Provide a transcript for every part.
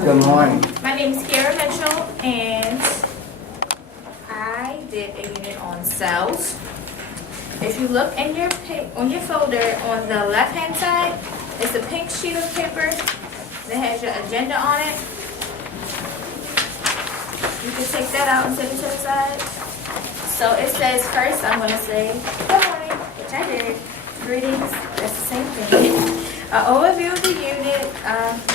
Good morning. My name is Kieara Mitchell, and I did a unit on cells. If you look in your on your folder on the left-hand side, it's a pink sheet of paper that has your agenda on it. You can take that out and set it to the side. So it says first, I'm going to say good morning, which I did. Greetings, that's the same thing. An overview of the unit.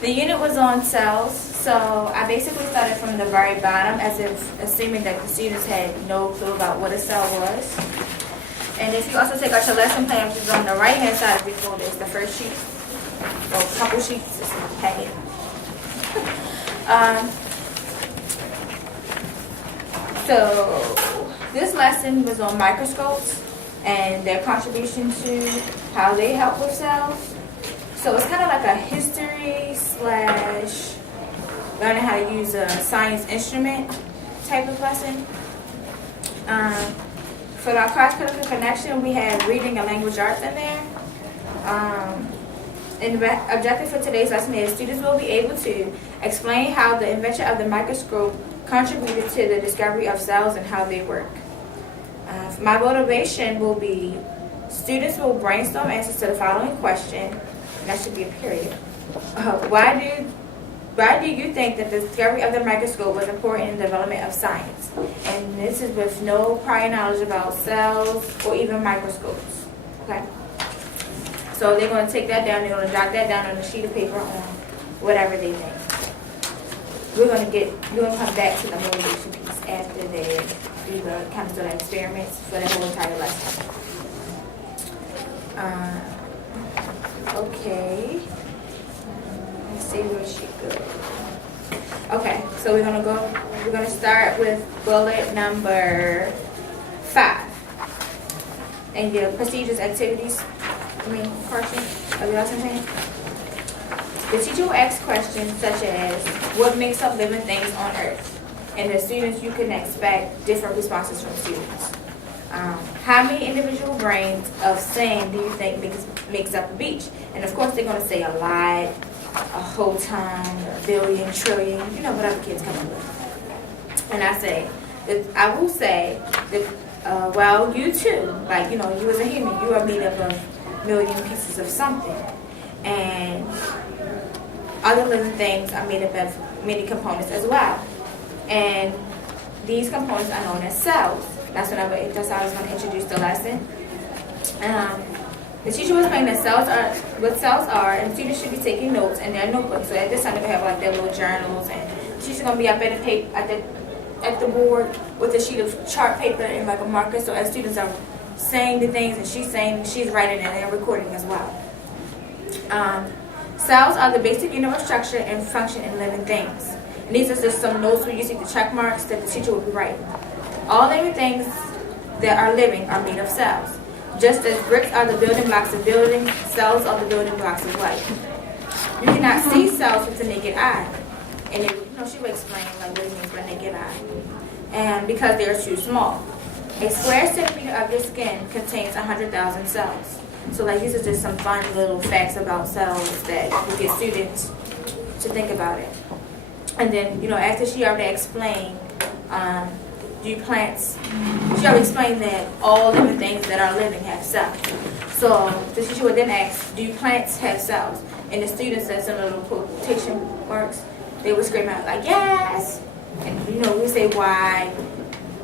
The unit was on cells, so I basically started from the very bottom as if assuming that the students had no clue about what a cell was. And if you also take out your lesson plan, which is on the right hand side of your folder, it's the first sheet, or a couple sheets, it's in the packet. So this lesson was on microscopes and their contribution to how they help with cells. So it's kind of like a history slash learning how to use a science instrument type of lesson. For our cross-curricular connection, we have reading and language arts in there. And the objective for today's lesson is students will be able to explain how the invention of the microscope contributed to the discovery of cells and how they work. My motivation will be students will brainstorm answers to the following question. That should be a period. Why do you think that the discovery of the microscope was important in the development of science? And this is with no prior knowledge about cells or even microscopes. Okay? So they're going to take that down, they're going to jot that down on a sheet of paper on whatever they think. We're going to come back to the motivation piece after they do the kind of experiments for the whole entire lesson. Okay. Let's see where she goes. Okay, so we're gonna start with bullet number 5. And your procedures, activities, portion of your lesson plan. The teacher will ask questions such as, what makes up living things on Earth? And the students, you can expect different responses from students. How many individual grains of sand do you think makes up a beach? And of course, they're going to say a lot, a whole ton, a billion, trillion, whatever kids come up with. And I will say that, well, you too, like, you as a human, you are made up of million pieces of something. And other living things are made up of many components as well. And these components are known as cells. That's how I was going to introduce the lesson. The teacher was explaining that what cells are, and students should be taking notes in their notebooks. So at this time, they have like their little journals, and the teacher's going to be up at the board with a sheet of chart paper and like a marker. So as students are saying the things, and she's writing and they're recording as well. Cells are the basic universal structure and function in living things. And these are just some notes where you see the check marks that the teacher will be writing. All living things that are living are made of cells. Just as bricks are the building blocks of buildings, cells are the building blocks of life. You cannot see cells with the naked eye. And she will explain like what it means by naked eye. And because they are too small. A square centimeter of your skin contains 100,000 cells. So like these are just some fun little facts about cells that will get students to think about it. And then, after she already explained, she already explained that all living things that are living have cells. So the teacher would then ask, do plants have cells? And the students, that's in little quotation marks, they would scream out like, yes! And we say why?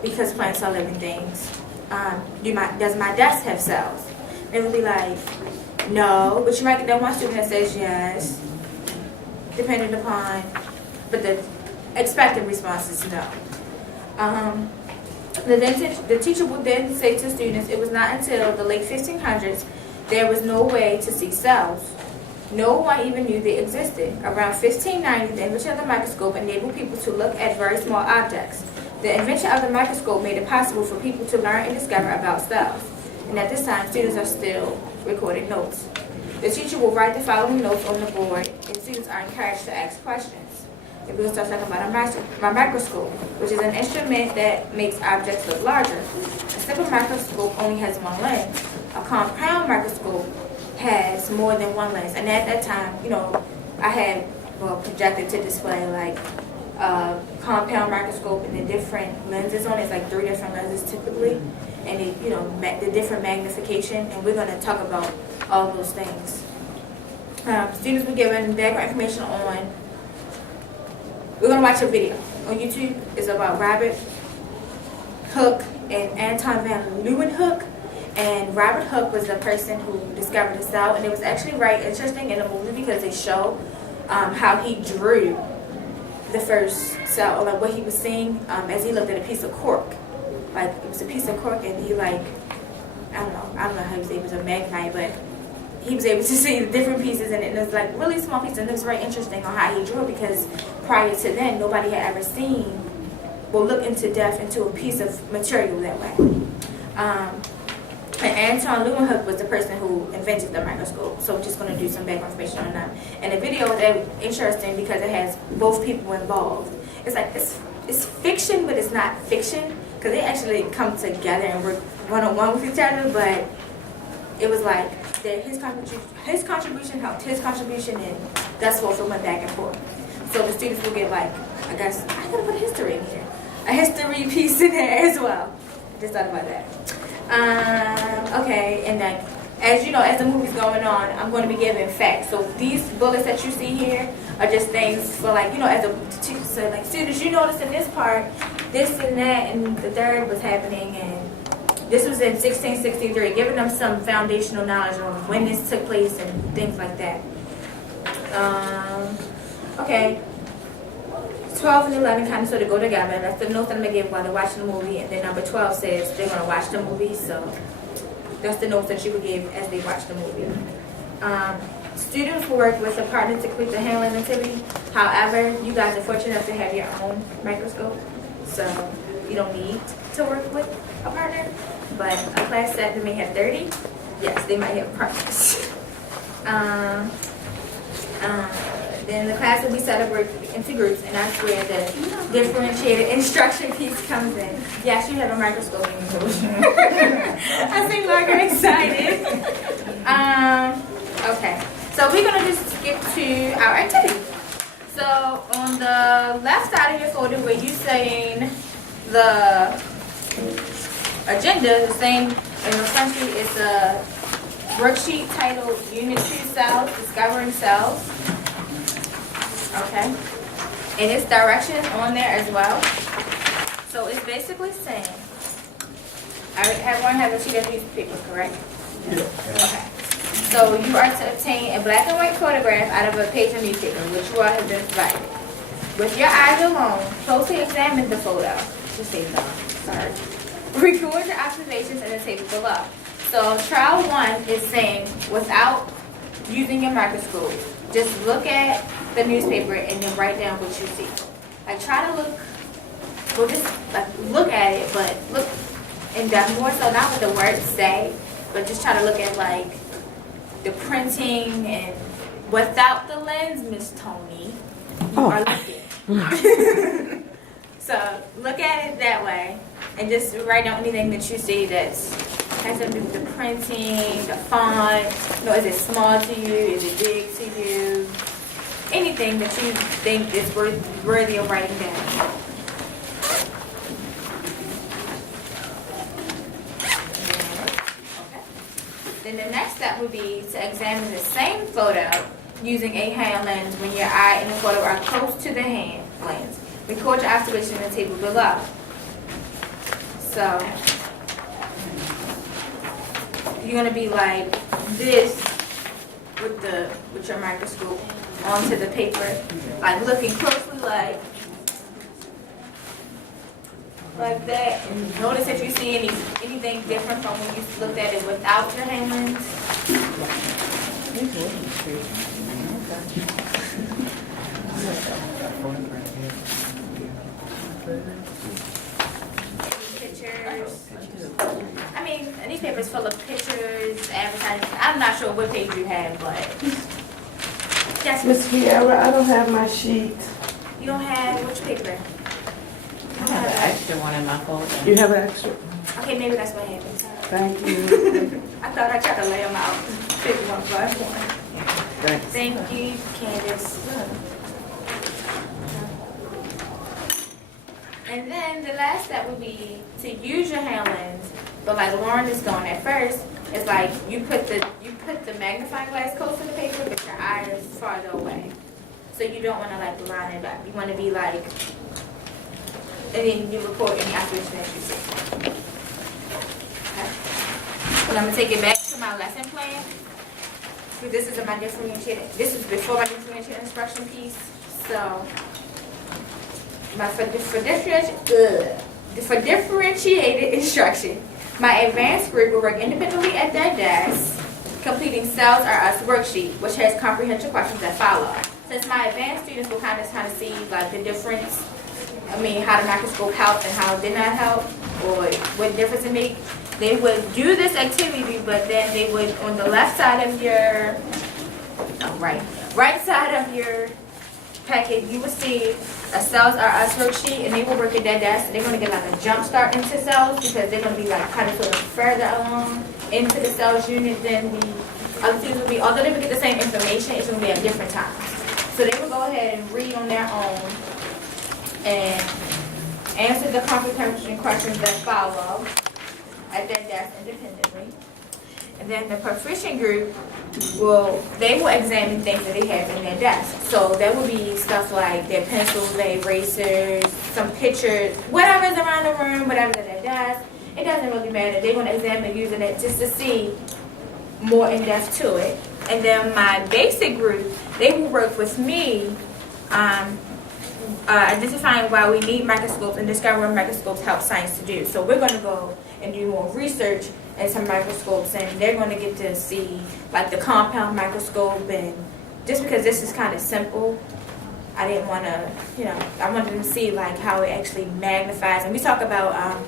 Because plants are living things. Does my desk have cells? They would be like, no, but you might get that one student that says yes, depending upon, but the expected response is no. The teacher would then say to students, it was not until the late 1500s there was no way to see cells. No one even knew they existed. Around 1590, the invention of the microscope enabled people to look at very small objects. The invention of the microscope made it possible for people to learn and discover about cells. And at this time, students are still recording notes. The teacher will write the following notes on the board, and students are encouraged to ask questions. We're going to start talking about a microscope, which is an instrument that makes objects look larger. A simple microscope only has one lens. A compound microscope has more than one lens. And at that time, I had well, projector to display like a compound microscope and the different lenses on it. It's like 3 different lenses typically, and it, you know, the different magnification. And we're going to talk about all those things. Students were given background information on. We're going to watch a video on YouTube. It's about Robert Hooke and Anton van Leeuwenhoek. And Robert Hooke was the person who discovered the cell, and it was actually very interesting in the movie because they show how he drew the first cell, or like what he was seeing as he looked at a piece of cork. Like it was a piece of cork, and he like I don't know how he was able to magnify, but he was able to see the different pieces, and it was like really small pieces, and it was very interesting on how he drew it because prior to then nobody had ever seen or looked into depth into a piece of material that way. And Anton Leeuwenhoek was the person who invented the microscope. So we're just going to do some background information on them. And the video is interesting because it has both people involved. It's like, it's fiction, but it's not fiction. Because they actually come together and work one-on-one with each other. But it was like his contribution helped his contribution, and that's what went back and forth. So the students will get like, I guess, I gotta put history in here. A history piece in there as well. I just thought about that. Okay, and then as you know, as the movie's going on, I'm going to be giving facts. So these bullets that you see here are just things for like, you know, as a teacher said, like students, you notice in this part, this and that and the third was happening, and this was in 1663, giving them some foundational knowledge on when this took place and things like that. Okay. 12 and 11 kind of sort of go together. That's the notes that I'm going to give while they're watching the movie. And then number 12 says they're going to watch the movie. So that's the notes that you would give as they watch the movie. Students will work with a partner to complete the handling activity. However, you guys are fortunate enough to have your own microscope. So you don't need to work with a partner. But a class set that may have 30, yes, they might have partners. Then the class will be set up into groups, and that's where the differentiated instruction piece comes in. Yes, you have a microscope in your booth. I see Margaret excited. Okay, so we're going to just skip to our activity. So on the left side of your folder where you're saying the agenda, the same in the front sheet is a worksheet titled Unit 2 Cells, Discovering Cells. Okay, and it's directions on there as well. So it's basically saying, everyone has a sheet of newspaper, correct? Yeah. Okay. So you are to obtain a black and white photograph out of a page of newspaper, which you all have been provided. With your eyes alone, closely examine the photo. Just say no, sorry. Record your observations in the table below. So trial 1 is saying, without using your microscope, just look at the newspaper and then write down what you see. Like try to look, well just like look at it, but look in depth more so, not what the words say, but just try to look at like the printing and without the lens, Miss Tony, you are looking. So look at it that way and just write down anything that you see that's has to do with the printing, the font, you know, is it small to you, is it big to you? Anything that you think is worthy of writing down. Okay. Then the next step would be to examine the same photo using a hand lens when your eye and the photo are close to the hand lens. Record your observation in the table below. So you're gonna be like this with your microscope onto the paper, like looking closely, like that. And notice if you see anything different from when you looked at it without your hand lens. Pictures. I mean, a newspaper's full of pictures, advertisements. I'm not sure what page you have, but. Yes, Miss Kieara, I don't have my sheet. You don't have which paper? I have an extra one in my folder. You have an extra? Okay, maybe that's what happened. Thank you. I thought I tried to lay them out. Pick one by one. Thanks. Thank you, Candace. And then the last step would be to use your hand lens, but like Lauren is doing at first, it's like you put the magnifying glass close to the paper, but your eye is farther away. So you don't want to like line it up. You want to be like, and then you record any observation that you see. Okay. And I'm gonna take it back to my lesson plan. So this is my differentiated. This is before my differentiated instruction piece. So. For differentiated instruction, my advanced group will work independently at their desk, completing Cells Are Us worksheet, which has comprehension questions that follow. Since my advanced students will kind of see like the difference, how the microscope helped and how it did not help, or what difference it made, they would do this activity, but then they would, on the left side of your, right side of your packet, you will see a Cells Are Us worksheet, and they will work at their desk. They're going to get like a jump start into cells because they're going to be like kind of sort of further along into the cells unit than the other students will be. Although they will get the same information, it's going to be at different times. So they will go ahead and read on their own and answer the comprehension questions that follow at their desk independently. And then the proficient group will examine things that they have in their desk. So there will be stuff like their pencils, their erasers, some pictures, whatever's around the room, whatever's at their desk. It doesn't really matter. They're going to examine using it just to see more in depth to it. And then my basic group, they will work with me identifying why we need microscopes and discovering microscopes help science to do. So we're going to go and do more research into microscopes, and they're going to get to see like the compound microscope. And just because this is kind of simple, I didn't want to, I wanted them to see like how it actually magnifies. And we talk about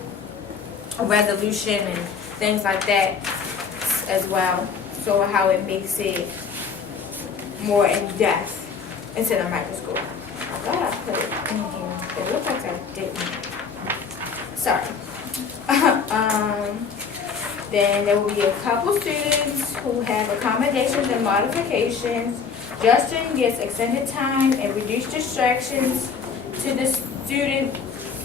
resolution and things like that as well. So how it makes it more in depth into the microscope. I thought I put it in here. It looks like I didn't. Sorry. Then there will be a couple students who have accommodations and modifications. Justin gets extended time and reduced distractions to the student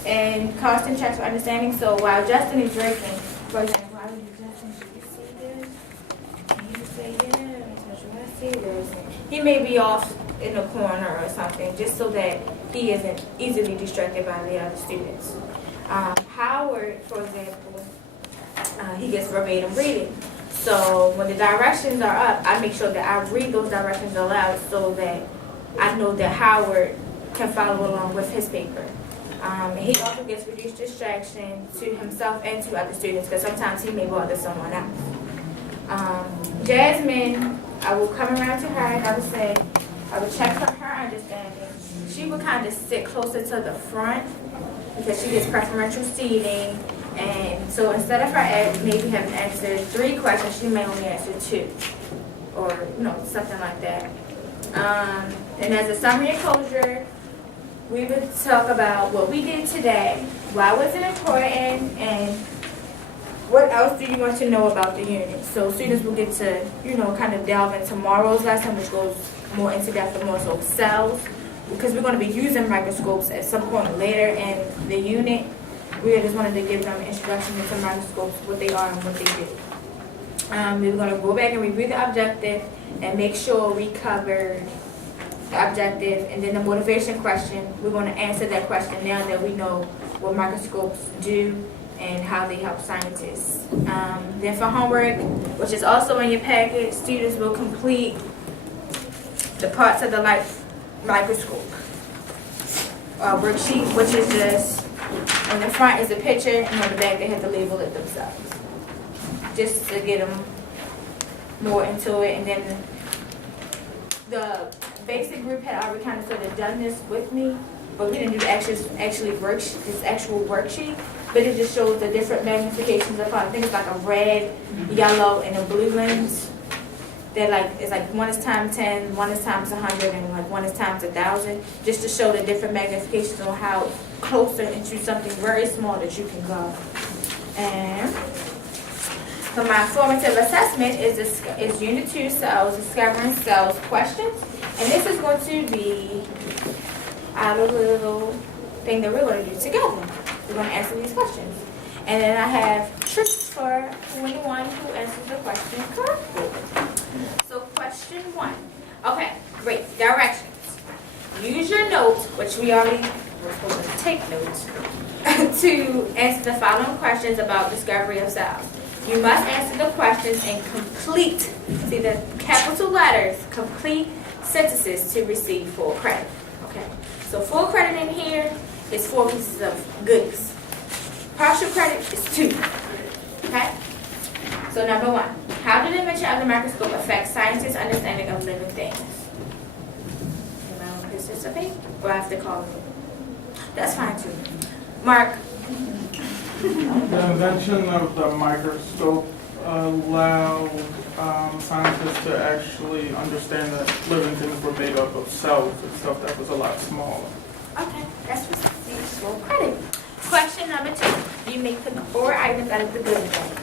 and constant checks for understanding. So while Justin is drinking, for example, I would do Justin, should you see this? And he would say, yeah, should I see this? He may be off in the corner or something, just so that he isn't easily distracted by the other students. Howard, for example, he gets verbatim reading. So when the directions are up, I make sure that I read those directions aloud so that I know that Howard can follow along with his paper. He also gets reduced distraction to himself and to other students because sometimes he may bother someone else. Jasmine, I will come around to her and I would check for her understanding. She would kind of sit closer to the front because she gets preferential seating. And so instead of her maybe having answered 3 questions, she may only answer 2 or something like that. And as a summary and closure, we would talk about what we did today, why was it important, and what else do you want to know about the unit. So students will get to, kind of delve into tomorrow's lesson, which goes more into depth and more so cells, because we're going to be using microscopes at some point later in the unit. We just wanted to give them an introduction into microscopes, what they are and what they do. We're going to go back and review the objective and make sure we covered the objective, and then the motivation question. We're going to answer that question now that we know what microscopes do and how they help scientists. Then for homework, which is also in your packet, students will complete the parts of the light microscope worksheet, which is just on the front is a picture, and on the back they have to label it themselves, just to get them more into it. And then the basic group had already kind of sort of done this with me, but we didn't do the actual worksheet. But it just shows the different magnifications of I think it's like a red, yellow, and a blue lens. That it's like one is times 10, one is times 100, and like one is times 1,000, just to show the different magnifications on how closer into something very small that you can go. And for my formative assessment is Unit 2 cells, discovering cells questions, and this is going to be out of little thing that we're going to do together. We're going to answer these questions. And then I have tricks for anyone who answers the question correctly. So question 1. Okay, great. Directions. Use your notes, which we already were supposed to take notes, to answer the following questions about discovery of cells. You must answer the questions in complete, see the capital letters, complete sentences to receive full credit. Okay, so full credit in here is 4 pieces of goodies. Partial credit is 2. Okay? So number 1, how did the invention of the microscope affect scientists' understanding of living things? Am I going to participate? Or I have to call you? That's fine too. Mark. The invention of the microscope allowed scientists to actually understand that living things were made up of cells and stuff that was a lot smaller. Okay, that's received full credit. Question number 2. You may pick 4 items out of the good bag.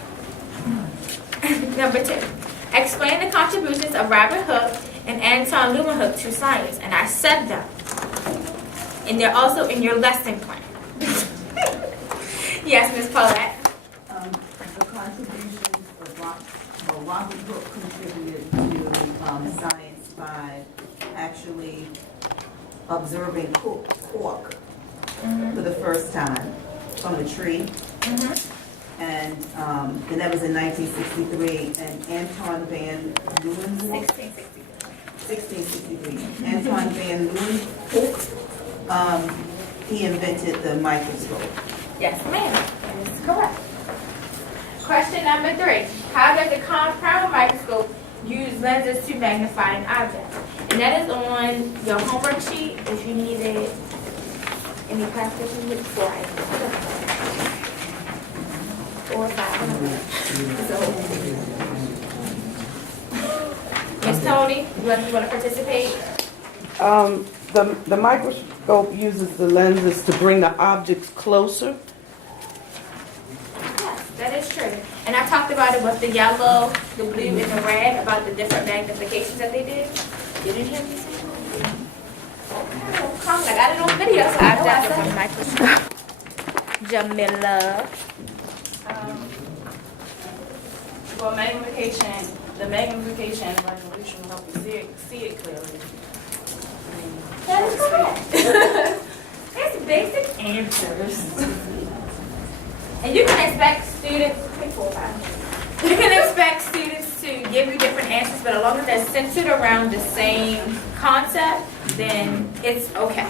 Number 2. Explain the contributions of Robert Hooke and Anton Leeuwenhoek to science. And I said them. And they're also in your lesson plan. Yes, Ms. Paulette. The contributions of Robert Hooke contributed to science by actually observing cork for the first time from a tree. And that was in 1963. And Anton van Leeuwenhoek, 1663. Anton van Leeuwenhoek, he invented the microscope. Yes, ma'am. That is correct. Question number 3. How does the compound microscope use lenses to magnify an object? And that is on your homework sheet if you needed any practice with 4 items. 4 or 5. Miss Tony, you want to participate? The microscope uses the lenses to bring the objects closer. Yes, that is true. And I talked about it with the yellow, the blue, and the red about the different magnifications that they did. You didn't hear me say that? Okay, well, come. I got it on video, so I know I said it. Microscope. Jamila. Well, the magnification and resolution will help you see it clearly. That is correct. It's basic answers. And you can expect students, you can expect students to give you different answers, but as long as they're centered around the same concept, then it's okay.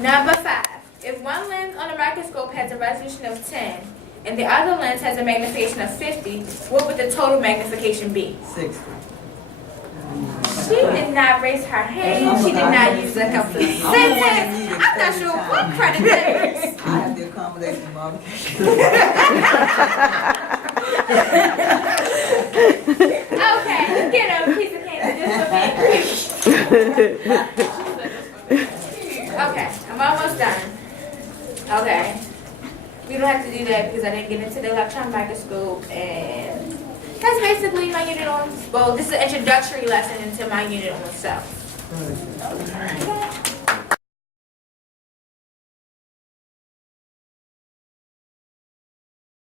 Number 5. If one lens on a microscope has a resolution of 10 and the other lens has a magnification of 50, what would the total magnification be? 60. She did not raise her hand. She did not use a complete sentence. I'm not sure what credit that is. I have the accommodation modification. Okay, get a piece of candy just for me. Okay, I'm almost done. Okay. We don't have to do that because I didn't get into the electron microscope, and that's basically my unit on, well, this is an introductory lesson into my unit on cells. Okay.